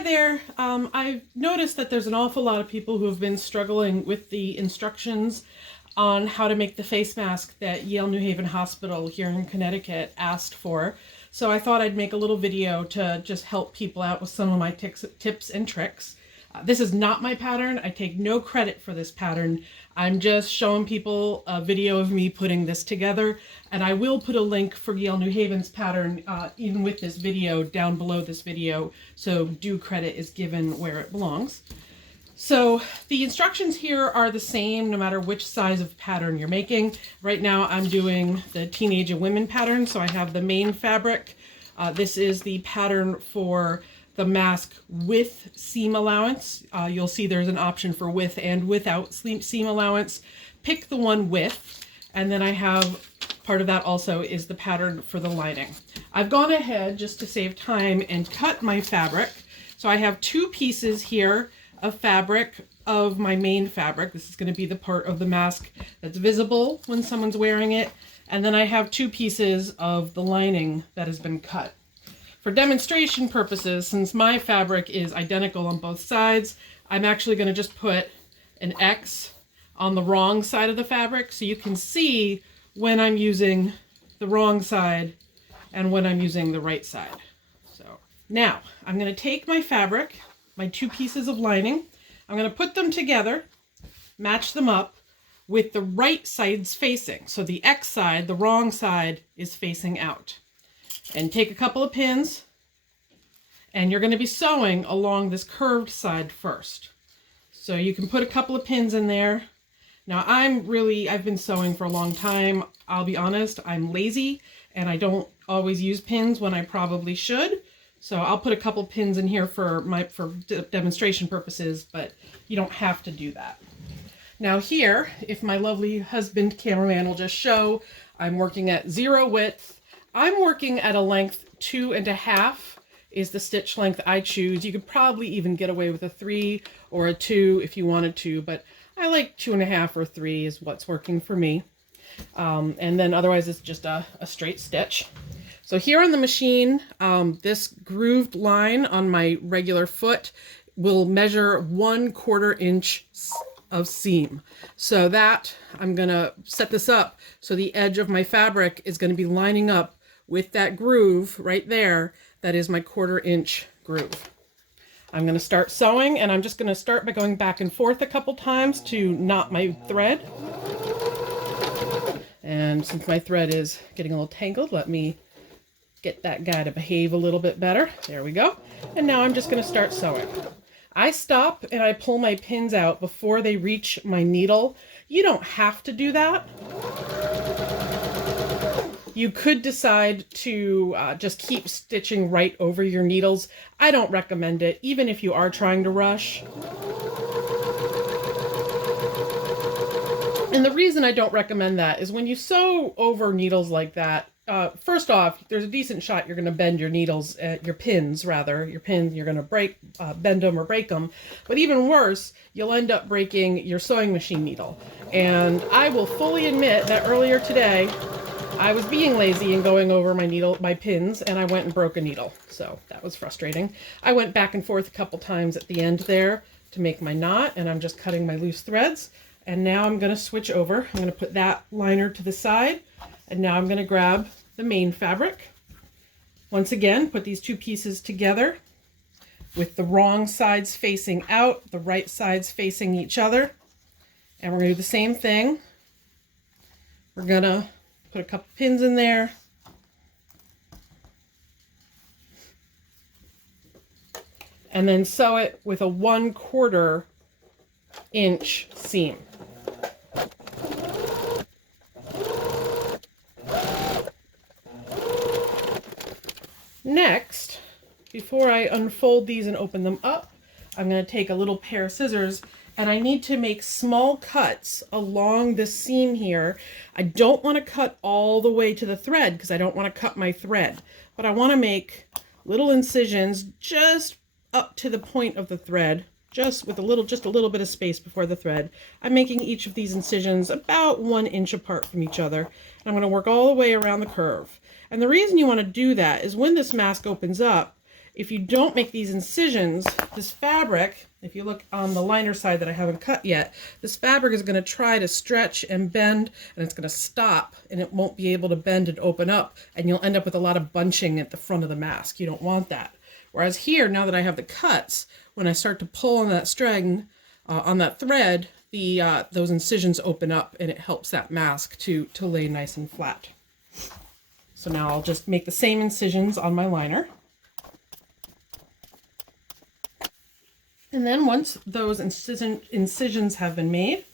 Hi there. I've noticed that there's an awful lot of people who have been struggling with the instructions on how to make the face mask that Yale New Haven Hospital here in Connecticut asked for. So I thought I'd make a little video to just help people out with some of my tips and tricks. This is not my pattern. I take no credit for this pattern. I'm just showing people a video of me putting this together, and I will put a link for Yale New Haven's pattern even with this video down below this video, so due credit is given where it belongs. So the instructions here are the same no matter which size of pattern you're making. Right now I'm doing the teenage and women pattern, so I have the main fabric. This is the pattern for the mask with seam allowance. You'll see there's an option for with and without seam allowance. Pick the one with, and then I have part of that also is the pattern for the lining. I've gone ahead just to save time and cut my fabric. So I have two pieces here of fabric of my main fabric. This is going to be the part of the mask that's visible when someone's wearing it. And then I have two pieces of the lining that has been cut. For demonstration purposes, since my fabric is identical on both sides, I'm actually going to just put an X on the wrong side of the fabric so you can see when I'm using the wrong side and when I'm using the right side. So now I'm going to take my fabric, my two pieces of lining, I'm going to put them together, match them up with the right sides facing. So the X side, the wrong side, is facing out. And take a couple of pins, and you're going to be sewing along this curved side first. So you can put a couple of pins in there. Now I've been sewing for a long time. I'll be honest, I'm lazy and I don't always use pins when I probably should. So I'll put a couple pins in here for demonstration purposes, but you don't have to do that. Now here, if my lovely husband cameraman will just show, I'm working at 0 width. I'm working at a length 2.5 is the stitch length I choose. You could probably even get away with a 3 or a 2 if you wanted to, but I like 2.5 or 3 is what's working for me. And then otherwise it's just a straight stitch. So here on the machine, this grooved line on my regular foot will measure 1/4 inch of seam. So that I'm gonna set this up so the edge of my fabric is going to be lining up with that groove right there. That is my 1/4 inch groove. I'm going to start sewing, and I'm just going to start by going back and forth a couple times to knot my thread. And since my thread is getting a little tangled, let me get that guy to behave a little bit better. There we go. And now I'm just going to start sewing. I stop and I pull my pins out before they reach my needle. You don't have to do that. You could decide to just keep stitching right over your needles. I don't recommend it, even if you are trying to rush. And the reason I don't recommend that is when you sew over needles like that, first off, there's a decent shot you're going to bend your needles, your pins, you're going to bend them or break them. But even worse, you'll end up breaking your sewing machine needle. And I will fully admit that earlier today, I was being lazy and going over my pins, and I went and broke a needle. So that was frustrating. I went back and forth a couple times at the end there to make my knot, and I'm just cutting my loose threads. And now I'm going to switch over. I'm going to put that liner to the side, and now I'm going to grab the main fabric. Once again, put these two pieces together with the wrong sides facing out, the right sides facing each other. And we're going to do the same thing. We're going to put a couple pins in there. And then sew it with a 1/4 inch seam. Next, before I unfold these and open them up, I'm going to take a little pair of scissors, and I need to make small cuts along the seam here. I don't want to cut all the way to the thread because I don't want to cut my thread, but I want to make little incisions just up to the point of the thread, just a little bit of space before the thread. I'm making each of these incisions about 1 inch apart from each other, and I'm going to work all the way around the curve. And the reason you want to do that is when this mask opens up, if you don't make these incisions, this fabric, if you look on the liner side that I haven't cut yet, this fabric is going to try to stretch and bend, and it's going to stop, and it won't be able to bend and open up, and you'll end up with a lot of bunching at the front of the mask. You don't want that. Whereas here, now that I have the cuts, when I start to pull on that string, on that thread, those incisions open up, and it helps that mask to lay nice and flat. So now I'll just make the same incisions on my liner. And then once those incisions have been made,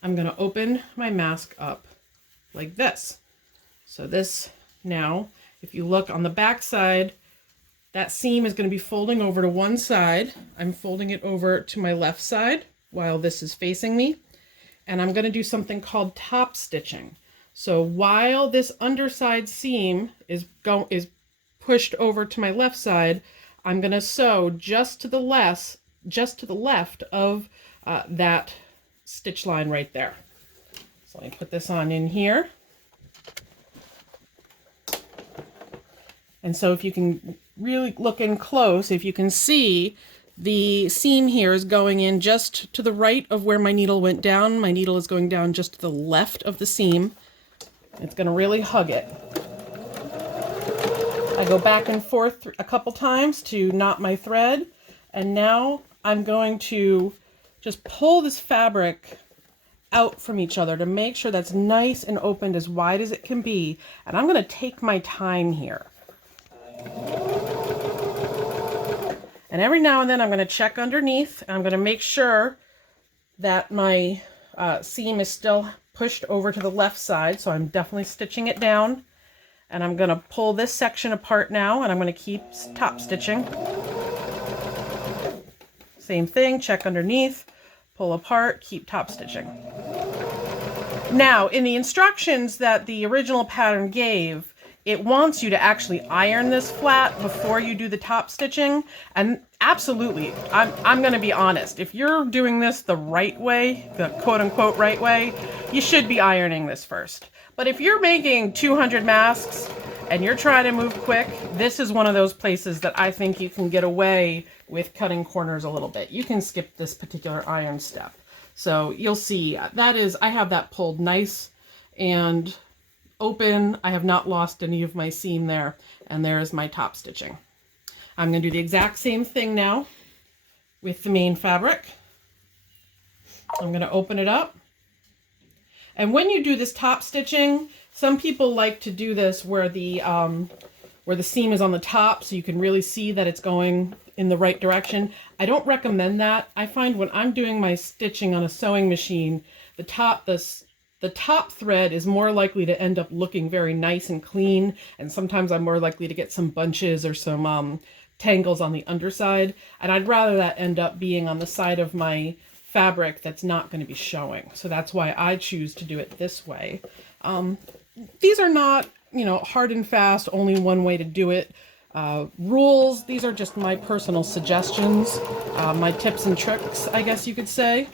I'm going to open my mask up like this. So this now, if you look on the back side, that seam is going to be folding over to one side. I'm folding it over to my left side while this is facing me. And I'm going to do something called top stitching. So while this underside seam is pushed over to my left side, I'm going to sew just to the left of that stitch line right there. So let me put this on in here. And so if you can really look in close, if you can see, the seam here is going in just to the right of where my needle went down. My needle is going down just to the left of the seam. It's going to really hug it. I go back and forth a couple times to knot my thread, and now I'm going to just pull this fabric out from each other to make sure that's nice and opened as wide as it can be. And I'm going to take my time here. And every now and then I'm going to check underneath, and I'm going to make sure that my seam is still pushed over to the left side. So I'm definitely stitching it down. And I'm going to pull this section apart now, and I'm going to keep top stitching. Same thing, check underneath, pull apart, keep top stitching. Now, in the instructions that the original pattern gave, it wants you to actually iron this flat before you do the top stitching. And absolutely, I'm going to be honest. If you're doing this the right way, the quote-unquote right way, you should be ironing this first. But if you're making 200 masks and you're trying to move quick, this is one of those places that I think you can get away with cutting corners a little bit. You can skip this particular iron step. So you'll see that is, I have that pulled nice and open. I have not lost any of my seam there, and there is my top stitching. I'm going to do the exact same thing now with the main fabric. I'm going to open it up. And when you do this top stitching, some people like to do this where the seam is on the top, so you can really see that it's going in the right direction. I don't recommend that. I find when I'm doing my stitching on a sewing machine, the top thread is more likely to end up looking very nice and clean, and sometimes I'm more likely to get some bunches or some tangles on the underside, and I'd rather that end up being on the side of my fabric that's not going to be showing. So that's why I choose to do it this way. These are not, hard and fast, only one way to do it. Rules, these are just my personal suggestions, my tips and tricks, I guess you could say.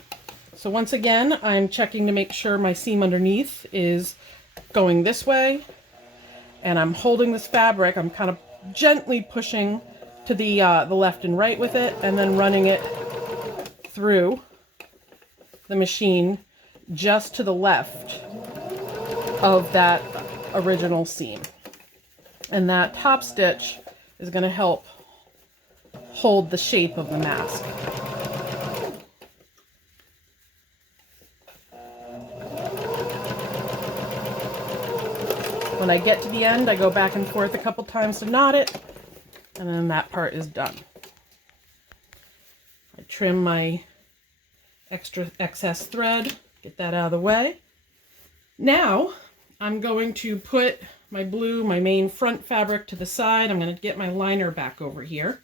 So once again, I'm checking to make sure my seam underneath is going this way, and I'm holding this fabric. I'm kind of gently pushing to the left and right with it, and then running it through the machine just to the left of that original seam. And that top stitch is going to help hold the shape of the mask. When I get to the end, I go back and forth a couple times to knot it, and then that part is done. I trim my excess thread, get that out of the way. Now I'm going to put my my main front fabric to the side. I'm going to get my liner back over here.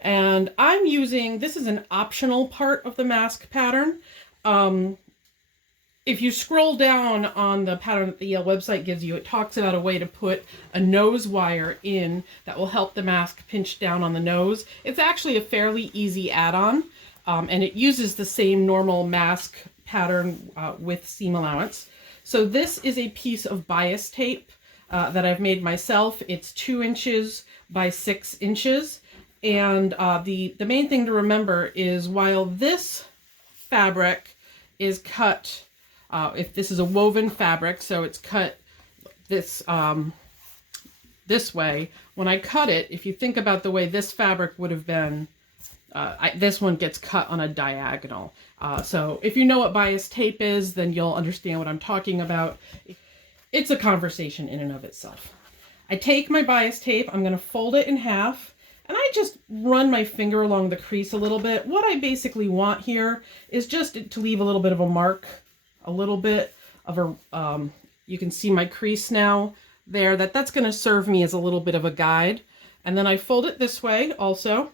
And I'm using, this is an optional part of the mask pattern. If you scroll down on the pattern that the Yale website gives you, it talks about a way to put a nose wire in that will help the mask pinch down on the nose. It's actually a fairly easy add-on, and it uses the same normal mask pattern with seam allowance. So this is a piece of bias tape that I've made myself. It's 2 inches by 6 inches, And the main thing to remember is while this fabric is cut, if this is a woven fabric, so it's cut this this way, when I cut it, if you think about the way this fabric would have been, this one gets cut on a diagonal. So if you know what bias tape is, then you'll understand what I'm talking about. It's a conversation in and of itself. I take my bias tape, I'm going to fold it in half, and I just run my finger along the crease a little bit. What I basically want here is just to leave a little bit of a mark, a little bit of a, you can see my crease now there, that's going to serve me as a little bit of a guide. And then I fold it this way also.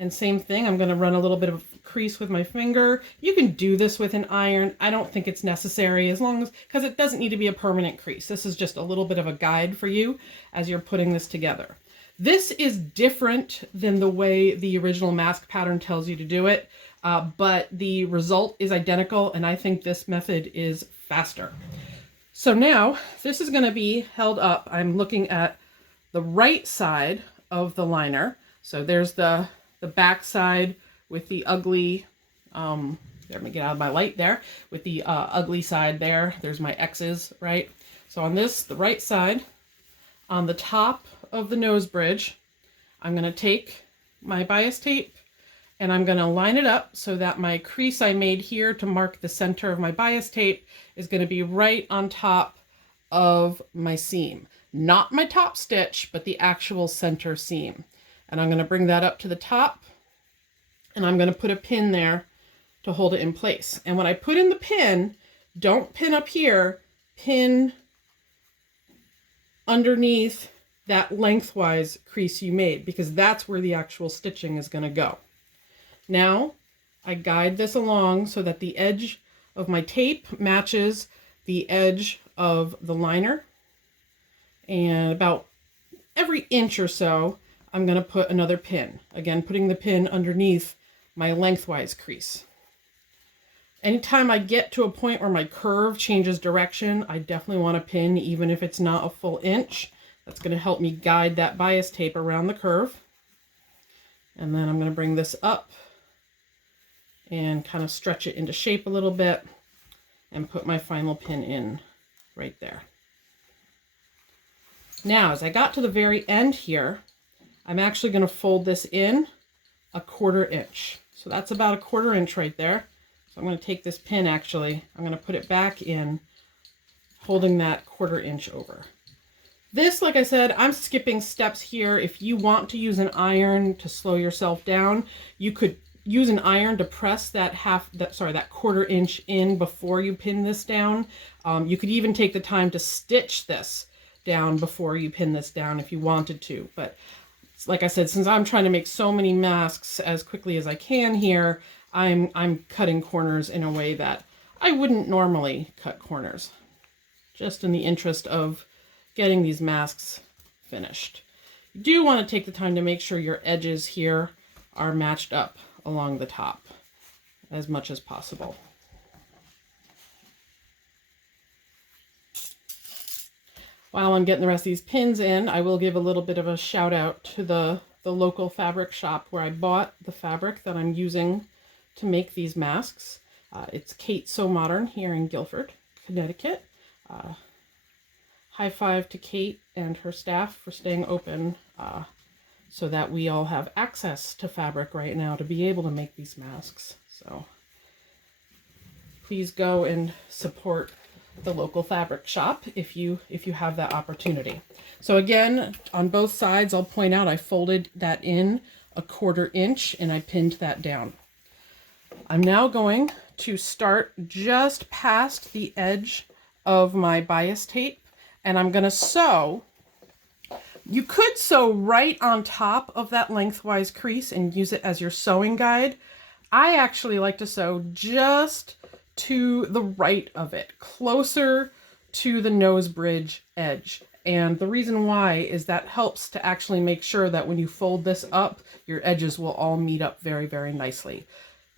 And same thing, I'm going to run a little bit of crease with my finger. You can do this with an iron. I don't think it's necessary as long as, because it doesn't need to be a permanent crease. This is just a little bit of a guide for you as you're putting this together. This is different than the way the original mask pattern tells you to do it, but the result is identical, and I think this method is faster. So now this is going to be held up. I'm looking at the right side of the liner. So there's the back side with the ugly, let me get out of my light there, with the ugly side there. There's my X's, right? So on this, the right side, on the top of the nose bridge, I'm going to take my bias tape and I'm going to line it up so that my crease I made here to mark the center of my bias tape is going to be right on top of my seam. Not my top stitch, but the actual center seam. And I'm going to bring that up to the top, and I'm going to put a pin there to hold it in place. And when I put in the pin, don't pin up here, pin underneath that lengthwise crease you made, because that's where the actual stitching is going to go. Now, I guide this along so that the edge of my tape matches the edge of the liner. And about every inch or so, I'm going to put another pin. Again, putting the pin underneath my lengthwise crease. Anytime I get to a point where my curve changes direction, I definitely want to pin, even if it's not a full inch. That's going to help me guide that bias tape around the curve. And then I'm going to bring this up and kind of stretch it into shape a little bit and put my final pin in right there. Now, as I got to the very end here, I'm actually going to fold this in a 1/4 inch. So that's about a 1/4 inch right there. So I'm going to take this pin, actually, I'm going to put it back in, holding that 1/4 inch over. This, like I said, I'm skipping steps here. If you want to use an iron to slow yourself down, you could use an iron to press that 1/4 inch in before you pin this down. You could even take the time to stitch this down before you pin this down if you wanted to. But like I said, since I'm trying to make so many masks as quickly as I can here, I'm cutting corners in a way that I wouldn't normally cut corners, just in the interest of getting these masks finished. You do want to take the time to make sure your edges here are matched up along the top as much as possible. While I'm getting the rest of these pins in, I will give a little bit of a shout out to the local fabric shop where I bought the fabric that I'm using to make these masks. It's Kate So Modern here in Guilford, Connecticut. High five to Kate and her staff for staying open so that we all have access to fabric right now to be able to make these masks. So please go and support the local fabric shop if you have that opportunity. So again, on both sides, I'll point out I folded that in a 1/4 inch and I pinned that down. I'm now going to start just past the edge of my bias tape, and I'm going to sew. You could sew right on top of that lengthwise crease and use it as your sewing guide. I actually like to sew just to the right of it, closer to the nose bridge edge. And the reason why is that helps to actually make sure that when you fold this up, your edges will all meet up very, very nicely.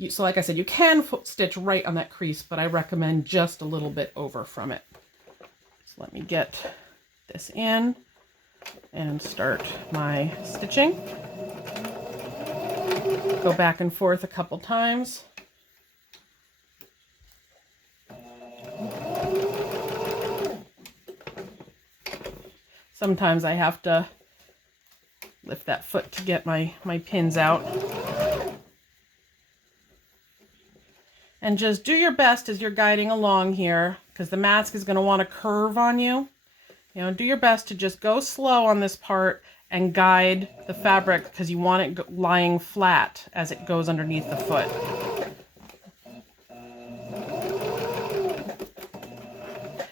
So like I said, you can stitch right on that crease, but I recommend just a little bit over from it. So let me get this in and start my stitching. Go back and forth a couple times. Sometimes I have to lift that foot to get my pins out. And just do your best as you're guiding along here, because the mask is going to want to curve on you. You know, do your best to just go slow on this part and guide the fabric, because you want it lying flat as it goes underneath the foot.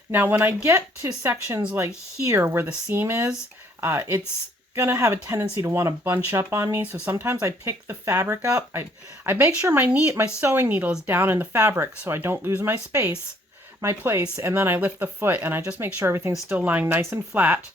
Now, when I get to sections like here where the seam is, it's gonna have a tendency to want to bunch up on me. So sometimes I pick the fabric up. I make sure my sewing needle is down in the fabric so I don't lose my place, and then I lift the foot and I just make sure everything's still lying nice and flat.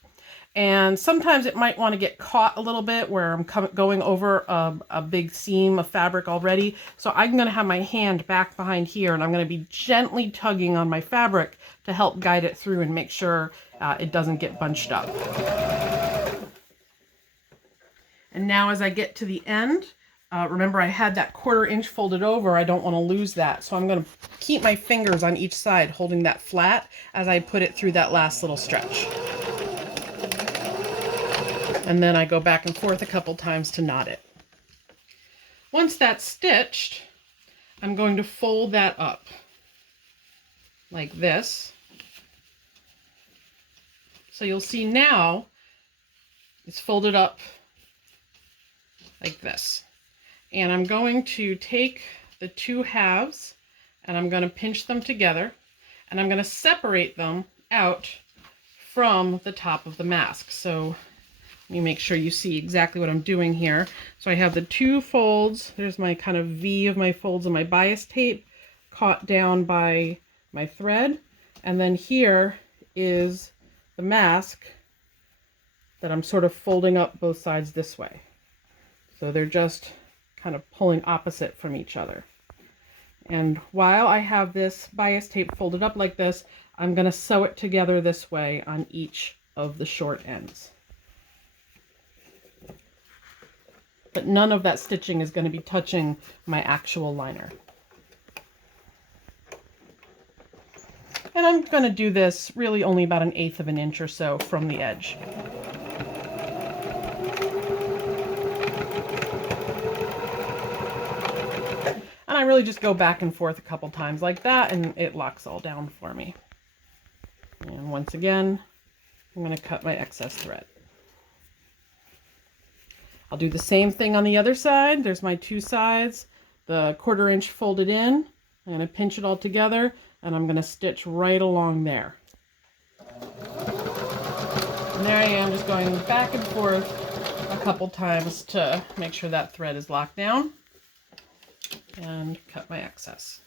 And sometimes it might want to get caught a little bit where I'm going over a big seam of fabric already. So I'm going to have my hand back behind here, and I'm going to be gently tugging on my fabric to help guide it through and make sure it doesn't get bunched up. And now as I get to the end, remember I had that 1/4 inch folded over. I don't want to lose that. So I'm going to keep my fingers on each side holding that flat as I put it through that last little stretch. And then I go back and forth a couple times to knot it. Once that's stitched, I'm going to fold that up like this. So you'll see now it's folded up like this. And I'm going to take the two halves and I'm going to pinch them together, and I'm going to separate them out from the top of the mask. So let me make sure you see exactly what I'm doing here. So I have the two folds. There's my kind of V of my folds of my bias tape caught down by my thread. And then here is the mask that I'm sort of folding up both sides this way. So they're just kind of pulling opposite from each other. And while I have this bias tape folded up like this, I'm going to sew it together this way on each of the short ends. But none of that stitching is going to be touching my actual liner. And I'm going to do this really only about 1/8 of an inch or so from the edge. And I really just go back and forth a couple times like that, and it locks all down for me. And once again, I'm going to cut my excess thread. I'll do the same thing on the other side. There's my two sides, the 1/4 inch folded in. I'm going to pinch it all together, and I'm going to stitch right along there. And there I am, just going back and forth a couple times to make sure that thread is locked down, and cut my excess.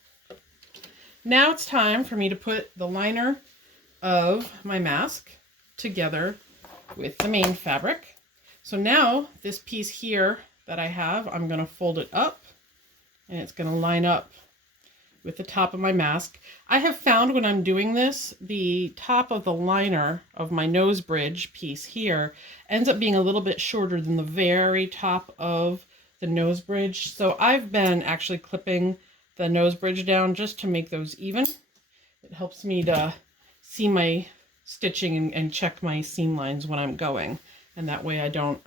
Now it's time for me to put the liner of my mask together with the main fabric. So now this piece here that I have, I'm going to fold it up, and it's going to line up with the top of my mask. I have found when I'm doing this, the top of the liner of my nose bridge piece here ends up being a little bit shorter than the very top of the nose bridge. So I've been actually clipping the nose bridge down just to make those even. It helps me to see my stitching and check my seam lines when I'm going. And that way I don't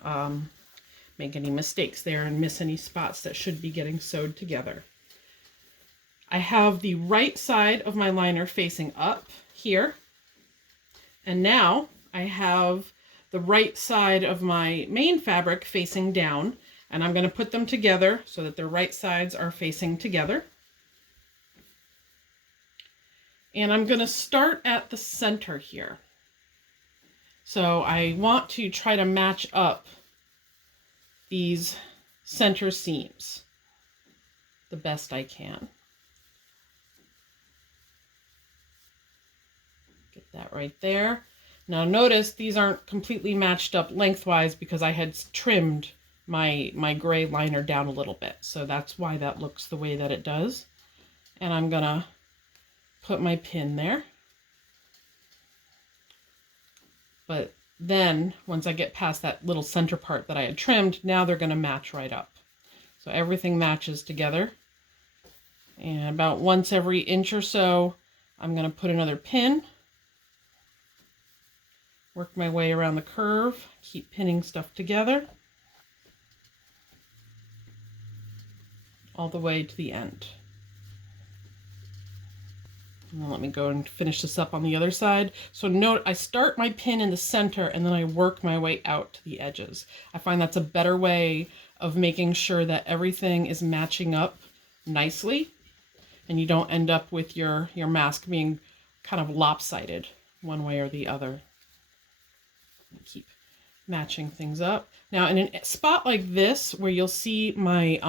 make any mistakes there and miss any spots that should be getting sewed together. I have the right side of my liner facing up here. And now I have the right side of my main fabric facing down. And I'm going to put them together so that their right sides are facing together. And I'm going to start at the center here. So I want to try to match up these center seams the best I can. Get that right there. Now notice these aren't completely matched up lengthwise because I had trimmed my gray liner down a little bit. So that's why that looks the way that it does. And I'm gonna put my pin there. But then once I get past that little center part that I had trimmed, now they're gonna match right up. So everything matches together. And about once every inch or so, I'm going to put another pin. Work my way around the curve, keep pinning stuff together all the way to the end. And let me go and finish this up on the other side. So note, I start my pin in the center and then I work my way out to the edges. I find that's a better way of making sure that everything is matching up nicely and you don't end up with your mask being kind of lopsided one way or the other. Keep matching things up. Now in a spot like this where you'll see my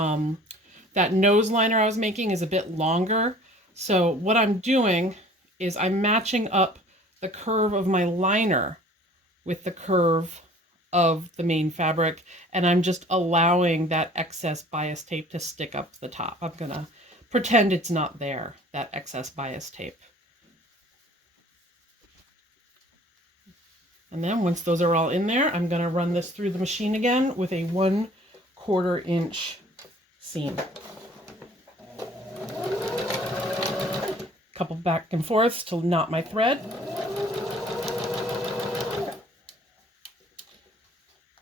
that nose liner I was making is a bit longer. So what I'm doing is I'm matching up the curve of my liner with the curve of the main fabric, and I'm just allowing that excess bias tape to stick up the top. I'm gonna pretend it's not there, that excess bias tape. And then once those are all in there, I'm going to run this through the machine again with a 1/4 inch seam. Couple back and forths to knot my thread.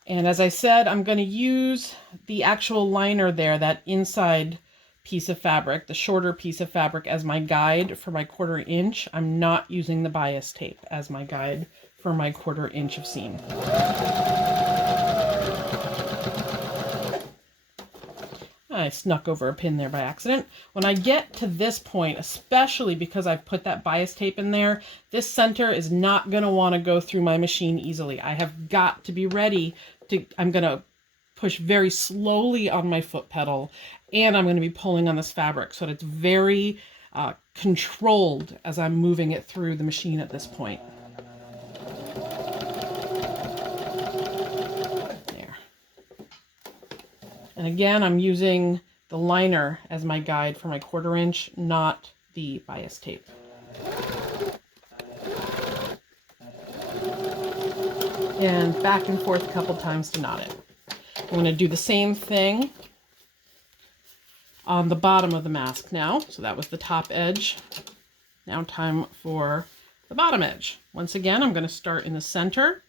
And as I said, I'm going to use the actual liner there, that inside piece of fabric, the shorter piece of fabric, as my guide for my 1/4 inch. I'm not using the bias tape as my guide for my 1/4 inch of seam. I snuck over a pin there by accident. When I get to this point, especially because I've put that bias tape in there, this center is not going to want to go through my machine easily. I have got to be ready to, I'm going to push very slowly on my foot pedal, and I'm going to be pulling on this fabric so that it's very controlled as I'm moving it through the machine at this point. And again, I'm using the liner as my guide for my 1/4 inch, not the bias tape. And back and forth a couple times to knot it. I'm going to do the same thing on the bottom of the mask now. So that was the top edge. Now time for the bottom edge. Once again, I'm going to start in the center.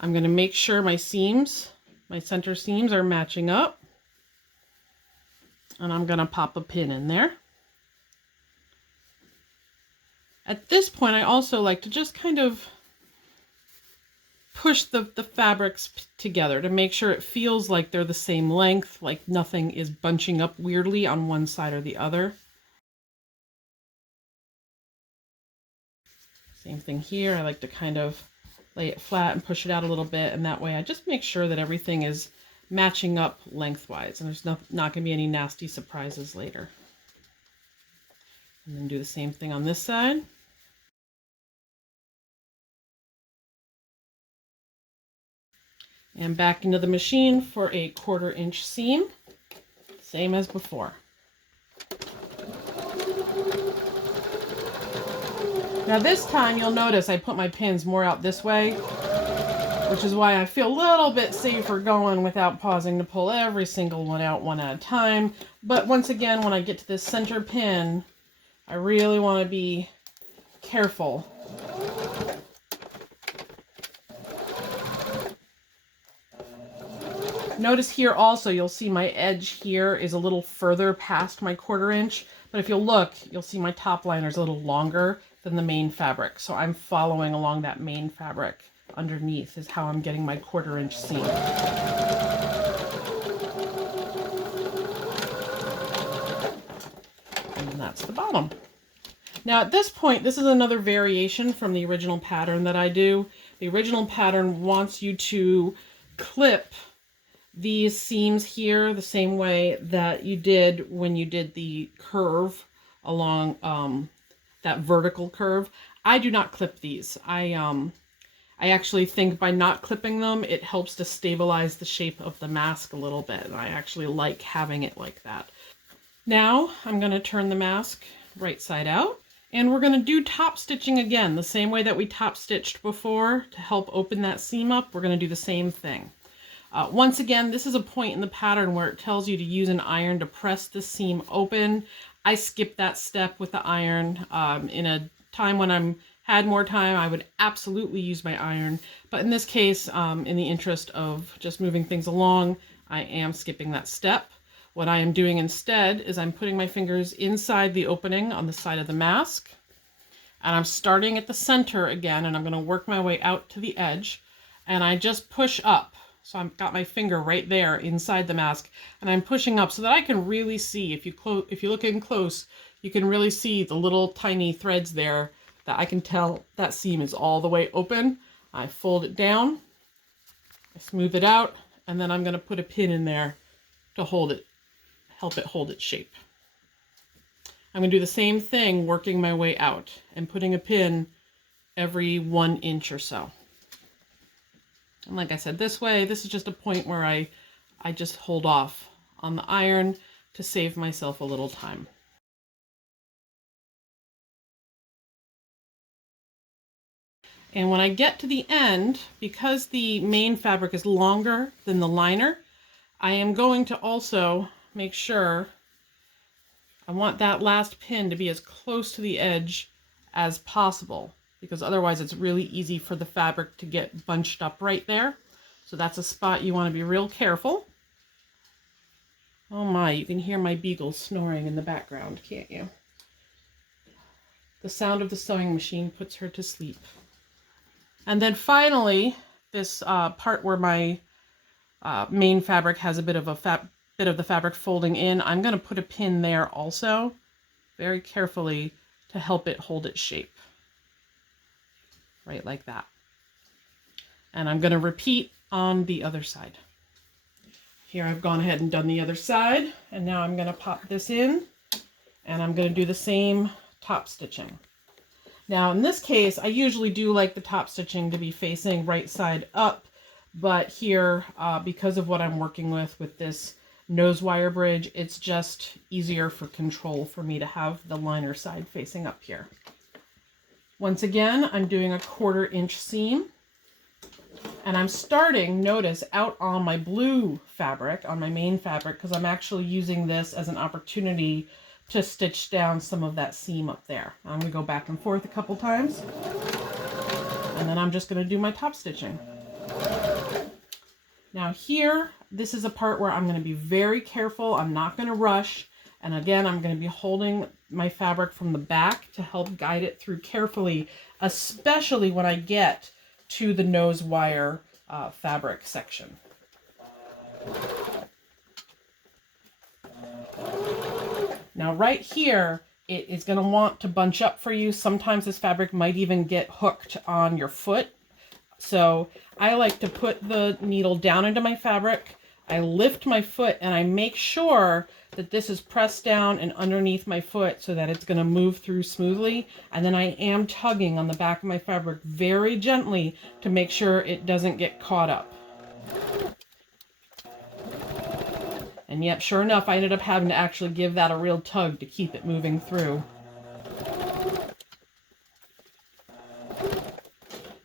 I'm going to make sure my seams, my center seams, are matching up. And I'm going to pop a pin in there. At this point, I also like to just kind of push the fabrics together to make sure it feels like they're the same length, like nothing is bunching up weirdly on one side or the other. Same thing here. I like to kind of lay it flat and push it out a little bit, and that way I just make sure that everything is matching up lengthwise and there's not going to be any nasty surprises later. And then do the same thing on this side. And back into the machine for a 1/4 inch seam, same as before. Now this time you'll notice I put my pins more out this way, which is why I feel a little bit safer going without pausing to pull every single one out one at a time. But once again, when I get to this center pin, I really want to be careful. Notice here also, you'll see my edge here is a little further past my 1/4 inch, but if you'll look, you'll see my top liner is a little longer than the main fabric. So I'm following along that main fabric underneath is how I'm getting my 1/4 inch seam. And that's the bottom. Now at this point, this is another variation from the original pattern that I do. The original pattern wants you to clip these seams here the same way that you did when you did the curve along that vertical curve. I do not clip these. I actually think by not clipping them, it helps to stabilize the shape of the mask a little bit. And I actually like having it like that. Now I'm going to turn the mask right side out, and we're going to do top stitching again, the same way that we top stitched before to help open that seam up. We're going to do the same thing. Once again, this is a point in the pattern where it tells you to use an iron to press the seam open. I skip that step with the iron. In a time when I'm had more time, I would absolutely use my iron. But in this case, in the interest of just moving things along, I am skipping that step. What I am doing instead is I'm putting my fingers inside the opening on the side of the mask. And I'm starting at the center again, and I'm going to work my way out to the edge. And I just push up. So I've got my finger right there inside the mask, and I'm pushing up so that I can really see. If you look in close, you can really see the little tiny threads there that I can tell that seam is all the way open. I fold it down, I smooth it out, and then I'm going to put a pin in there to hold it, help it hold its shape. I'm going to do the same thing working my way out and putting a pin every 1 inch or so. And like I said, this way, this is just a point where I just hold off on the iron to save myself a little time. And when I get to the end, because the main fabric is longer than the liner, I am going to also make sure I want that last pin to be as close to the edge as possible, because otherwise it's really easy for the fabric to get bunched up right there. So that's a spot you want to be real careful. Oh my, you can hear my beagle snoring in the background, can't you? The sound of the sewing machine puts her to sleep. And then finally, this part where my main fabric has a bit of the fabric folding in, I'm going to put a pin there also, very carefully, to help it hold its shape. Right like that. And I'm going to repeat on the other side. Here I've gone ahead and done the other side, and now I'm going to pop this in, and I'm going to do the same top stitching. Now in this case, I usually do like the top stitching to be facing right side up, but here, because of what I'm working with this nose wire bridge, it's just easier for control for me to have the liner side facing up here. Once again, I'm doing a 1/4 inch seam, and I'm starting, notice, out on my blue fabric, on my main fabric, because I'm actually using this as an opportunity to stitch down some of that seam up there. I'm going to go back and forth a couple times, and then I'm just going to do my top stitching. Now here, this is a part where I'm going to be very careful. I'm not going to rush. And again, I'm going to be holding my fabric from the back to help guide it through carefully, especially when I get to the nose wire fabric section. Now right here, it is going to want to bunch up for you. Sometimes this fabric might even get hooked on your foot. So I like to put the needle down into my fabric. I lift my foot and I make sure that this is pressed down and underneath my foot so that it's going to move through smoothly. And then I am tugging on the back of my fabric very gently to make sure it doesn't get caught up. And yet, sure enough, I ended up having to actually give that a real tug to keep it moving through.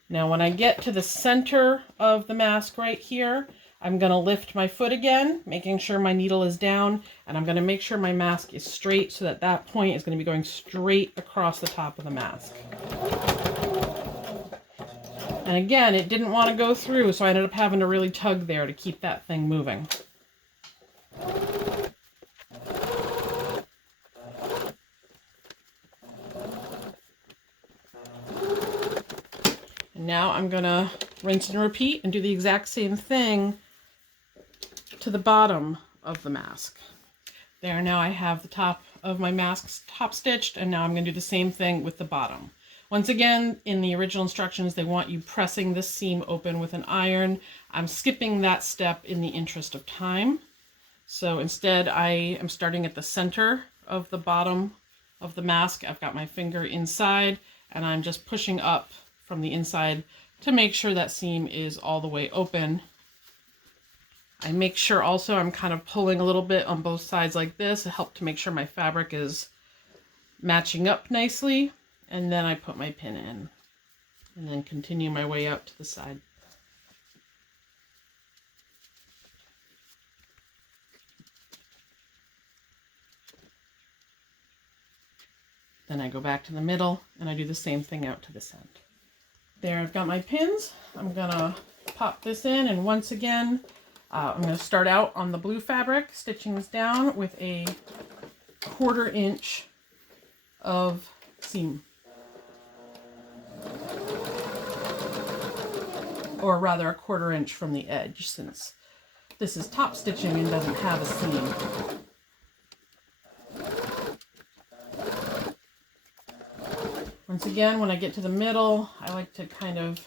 Now when I get to the center of the mask right here, I'm going to lift my foot again, making sure my needle is down, and I'm going to make sure my mask is straight so that that point is going to be going straight across the top of the mask. And again, it didn't want to go through, so I ended up having to really tug there to keep that thing moving. And now I'm going to rinse and repeat and do the exact same thing to the bottom of the mask. There, now I have the top of my mask top stitched, and now I'm going to do the same thing with the bottom. Once again, in the original instructions, they want you pressing this seam open with an iron. I'm skipping that step in the interest of time. So instead, I am starting at the center of the bottom of the mask. I've got my finger inside, and I'm just pushing up from the inside to make sure that seam is all the way open. I make sure also I'm kind of pulling a little bit on both sides like this to help to make sure my fabric is matching up nicely. And then I put my pin in and then continue my way out to the side. Then I go back to the middle and I do the same thing out to this end. There, I've got my pins. I'm gonna pop this in, and once again, I'm gonna start out on the blue fabric, stitching this down with a 1/4 inch of seam. Or rather a 1/4 inch from the edge, since this is top stitching and doesn't have a seam. Once again, when I get to the middle, I like to kind of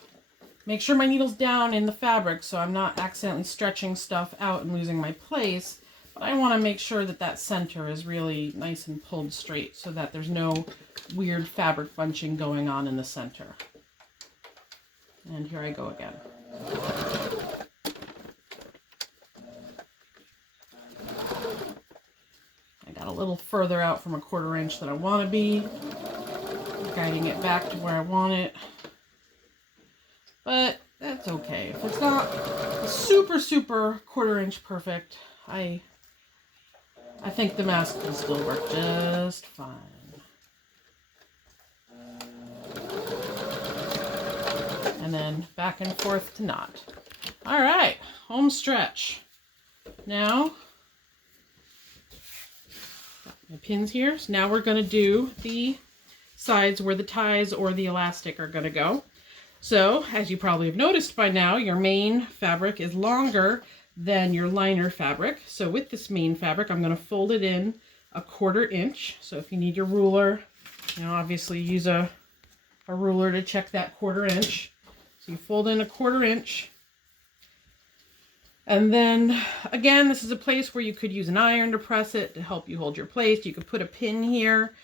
make sure my needle's down in the fabric so I'm not accidentally stretching stuff out and losing my place. But I want to make sure that that center is really nice and pulled straight so that there's no weird fabric bunching going on in the center. And here I go again. I got a little further out from a 1/4 inch than I want to be. Guiding it back to where I want it. But that's okay. If it's not super 1/4 inch perfect, I think the mask will still work just fine. And then back and forth to knot. All right, home stretch. Now, got my pins here. So now we're going to do the sides where the ties or the elastic are going to go. So, as you probably have noticed by now, your main fabric is longer than your liner fabric. So with this main fabric, I'm going to fold it in a 1/4 inch. So if you need your ruler, obviously use a ruler to check that 1/4 inch. So you fold in a 1/4 inch. And then, again, this is a place where you could use an iron to press it to help you hold your place. You could put a pin here.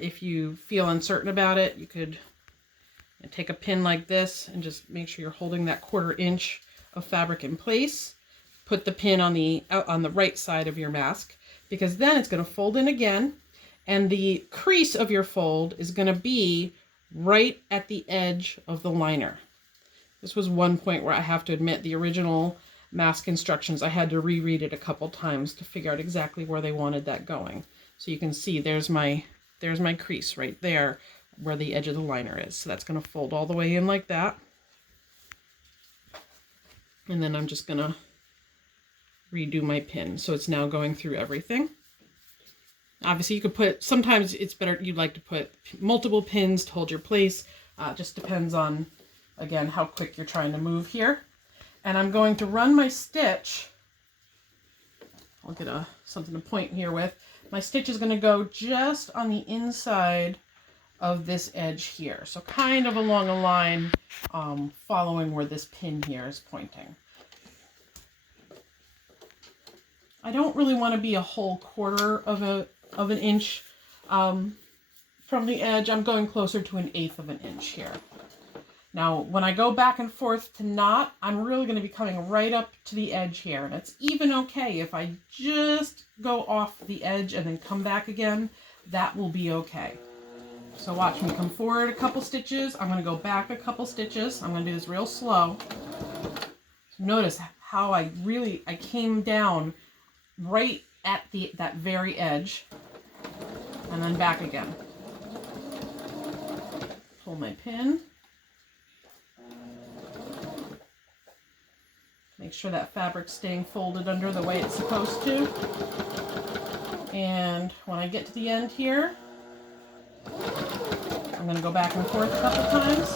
If you feel uncertain about it, you could take a pin like this and just make sure you're holding that 1/4 inch of fabric in place. Put the pin on the right side of your mask, because then it's going to fold in again, and the crease of your fold is going to be right at the edge of the liner. This was one point where I have to admit the original mask instructions, I had to reread it a couple times to figure out exactly where they wanted that going. So you can see there's my crease right there where the edge of the liner is. So that's going to fold all the way in like that. And then I'm just going to redo my pin. So it's now going through everything. Obviously you could put, sometimes it's better, you'd like to put multiple pins to hold your place. Just depends on, again, how quick you're trying to move here. And I'm going to run my stitch. I'll get something to point here with. My stitch is going to go just on the inside of this edge here. So kind of along a line following where this pin here is pointing. I don't really want to be a whole 1/4 of an inch from the edge. I'm going closer to 1/8 of an inch here. Now, when I go back and forth to knot, I'm really going to be coming right up to the edge here. And it's even okay if I just go off the edge and then come back again. That will be okay. So watch me come forward a couple stitches. I'm going to go back a couple stitches. I'm going to do this real slow. So notice how I came down right at that very edge. And then back again. Pull my pin. Make sure that fabric's staying folded under the way it's supposed to. And when I get to the end here, I'm going to go back and forth a couple times.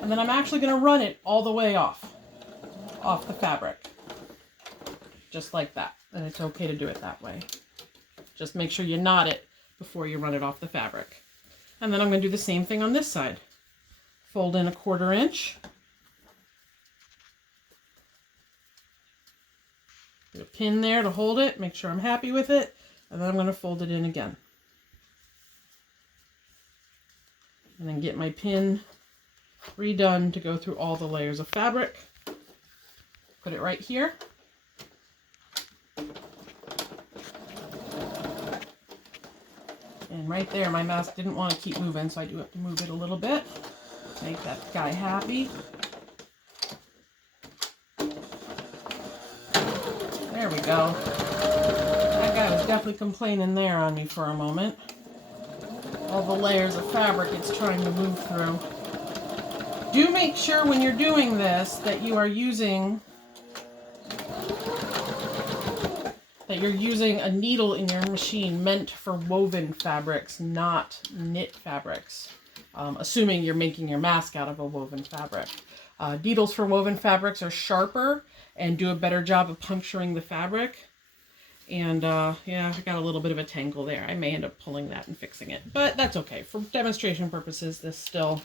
And then I'm actually going to run it all the way off the fabric. Just like that. And it's okay to do it that way. Just make sure you knot it before you run it off the fabric. And then I'm going to do the same thing on this side. Fold in a 1/4 inch. Put a pin there to hold it, make sure I'm happy with it, and then I'm going to fold it in again. And then get my pin redone to go through all the layers of fabric. Put it right here. And right there, my mask didn't want to keep moving, so I do have to move it a little bit. Make that guy happy. There we go. That guy was definitely complaining there on me for a moment. all the layers of fabric it's trying to move through. Do make sure when you're doing this that you're using a needle in your machine meant for woven fabrics, not knit fabrics. Assuming you're making your mask out of a woven fabric. Needles for woven fabrics are sharper and do a better job of puncturing the fabric. And yeah, I got a little bit of a tangle there. I may end up pulling that and fixing it, but that's okay. For demonstration purposes, this still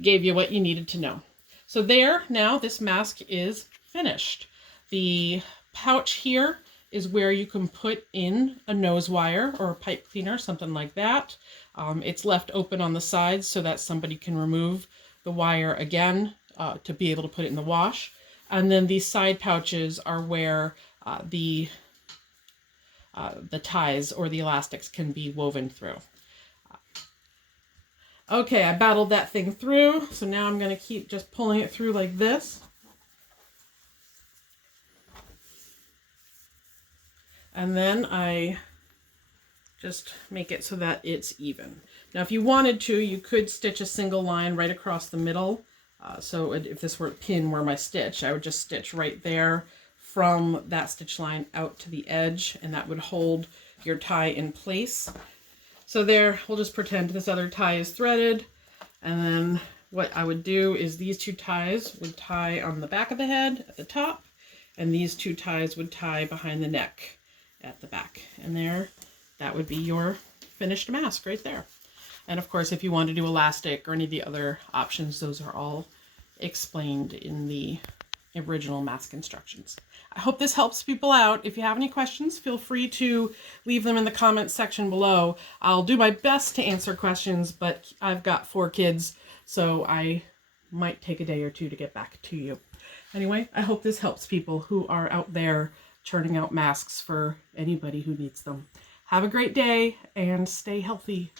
gave you what you needed to know. So there, now this mask is finished. The pouch here is where you can put in a nose wire or a pipe cleaner, something like that. It's left open on the sides so that somebody can remove the wire again to be able to put it in the wash. And then these side pouches are where the ties or the elastics can be woven through. Okay, I battled that thing through, so now I'm going to keep just pulling it through like this. And then I just make it so that it's even. Now, if you wanted to, you could stitch a single line right across the middle. So if this were a pin where my stitch, I would just stitch right there from that stitch line out to the edge, and that would hold your tie in place. So there, we'll just pretend this other tie is threaded, and then what I would do is these two ties would tie on the back of the head at the top, and these two ties would tie behind the neck at the back. And there, that would be your finished mask right there. And of course, if you want to do elastic or any of the other options, those are all explained in the original mask instructions. I hope this helps people out. If you have any questions, feel free to leave them in the comments section below. I'll do my best to answer questions, but I've got 4 kids, so I might take a day or 2 to get back to you. Anyway, I hope this helps people who are out there churning out masks for anybody who needs them. Have a great day and stay healthy.